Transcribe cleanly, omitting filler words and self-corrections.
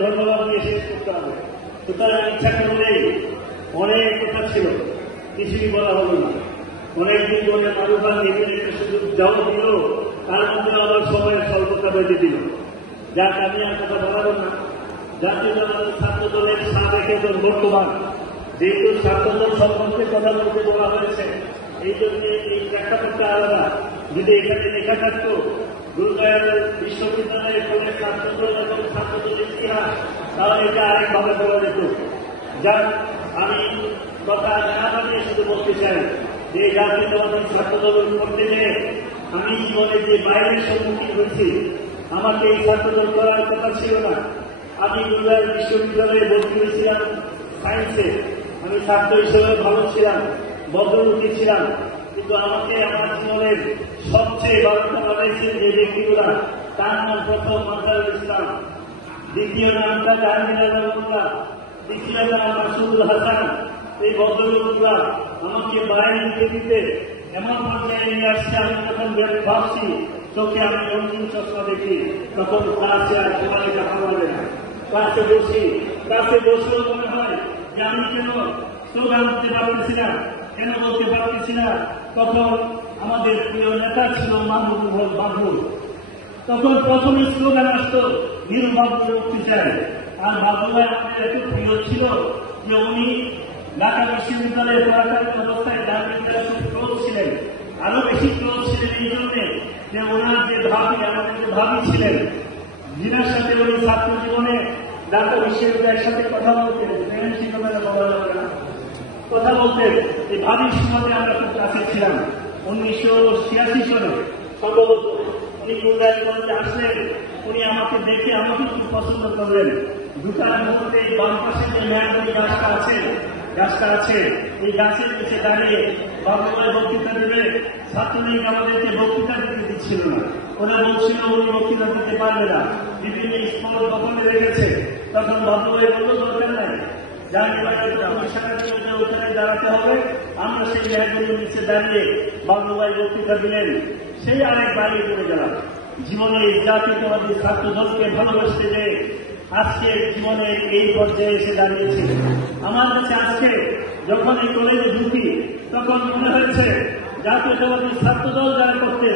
ধন্যবাদ দিয়ে শেষ করতে হবে। সুতরাং ইচ্ছা করলেই অনেক কথা ছিল, কিছুই বলা হলো না। অনেকদিন ধরে মানুষরা নিজের একটা সুযোগ যাও দিল, তার মধ্যে আবার সময়ের স্বল্পতা বেঁধে দিল। যাক, আমি আর কথা বলাবো না। জাতীয় ছাত্র দলের সাবেক এবং বর্তমান, যেহেতু ছাত্রদল সম্পর্কে কথা বলতে বলা হয়েছে, এই জন্য এই প্রেক্ষাপটটা আলাদা। যদি এখানে লেখা থাকতো গুরুগাঁও বিশ্ববিদ্যালয়ের পরে ছাত্রদল এবং ছাত্রদলের ইতিহাস, তাহলে এটা আরেকভাবে বলা যেত। যাক, আমি কথা না বানিয়ে শুধু বলতে চাই যে জাতীয়তাবাদী ছাত্রদল করতে গিয়ে আমি জীবনে যে বাইরের সম্মুখীন হয়েছি, আমাকে এই ছাত্রদল করার কথা ছিল না। আমি গুরুগাঁও বিশ্ববিদ্যালয়ে ভর্তি হয়েছিলাম সায়েন্সে। আমি ছাত্র হিসেবে ভালো ছিলাম, ভদ্রমুখী ছিলাম, কিন্তু আমাকে আমার জীবনের সবচেয়ে বার্তা বানাইছেন যে ব্যক্তিগুলা, তার নাম প্রথম মানজারুল ইসলাম, দ্বিতীয় নামটা জাহাঙ্গীর রহমানুল্লাহ, তৃতীয় নাম মাসুদুল হাসান। এই ভদ্রলোকগুলা আমাকে বাইরে দিতে এমন পর্যায়ে নিয়ে আসছে, আমি যখন ভাবছি চোখে আমি রঙিন চশমা দেখি, তখন ক্লাসে আর তোমাকে দেখা বলে না। ক্লাসে বসলেও মনে হয় যে আমি কেন স্লোগান দিতে পারতেছি না, কেন বলতে পারতেছি না। তখন আমাদের প্রিয় নেতা ছিল মাহবুব। তখন প্রথমে স্লোগান আসতো নির্বাচন মুক্তি চাই। আর বাবুভাই আমাদের এত প্রিয় ছিল যে উনি ঢাকা বিশ্ববিদ্যালয়ে পড়াকালীন অবস্থায় ক্লোজ ছিলেন, আরো বেশি ক্লোজ ছিলেন এই জন্যে যে ওনার যে ভাবি, আমাদের যে ভাবি ছিলেন, যিনার সাথে উনি ছাত্র জীবনে ঢাকা বিশ্ববিদ্যালয়ের সাথে কথা বলতেন, কথা বলতেন। এই ভাবির সঙ্গে আমরা খুব কাছে ছিলাম। 1986 সালে সম্ভবত উনি গুরুগাঁওয়ে আসলেন। উনি আমাকে দেখে আমাকে খুব পছন্দ করলেন। দুটার মধ্যে বাম পাশে যে মেয়াদি গাছটা আছে, এই গাছের নিচে দাঁড়িয়ে বাবুভাই বক্তৃতা দেবে। ছাত্রলীগ আমাদেরকে বক্তৃতা দিতে দিচ্ছিল না, ওরা বলছিল উনি বক্তৃতা দিতে পারবে না, বিভিন্ন স্কুল দখলে রেখেছে। তখন বাবুভাই বলল দরকার নাই, ওখানে দাঁড়াতে হবে। আমরা সেই মেয়াদগুলির নিচে দাঁড়িয়ে বাবুভাই বক্তৃতা দিলেন। সেই আরেক বাড়ি চলে গেলাম। জীবনে জাতীয়তাবাদী ছাত্র দলকে ভালোবাসতে যে আজকে জীবনে এই পর্যায়ে এসে দাঁড়িয়েছে। আমার কাছে আজকে যখন এই কলেজে ঢুকি, তখন মনে হয়েছে জাতীয়তাবাদী ছাত্র দল যারা করতে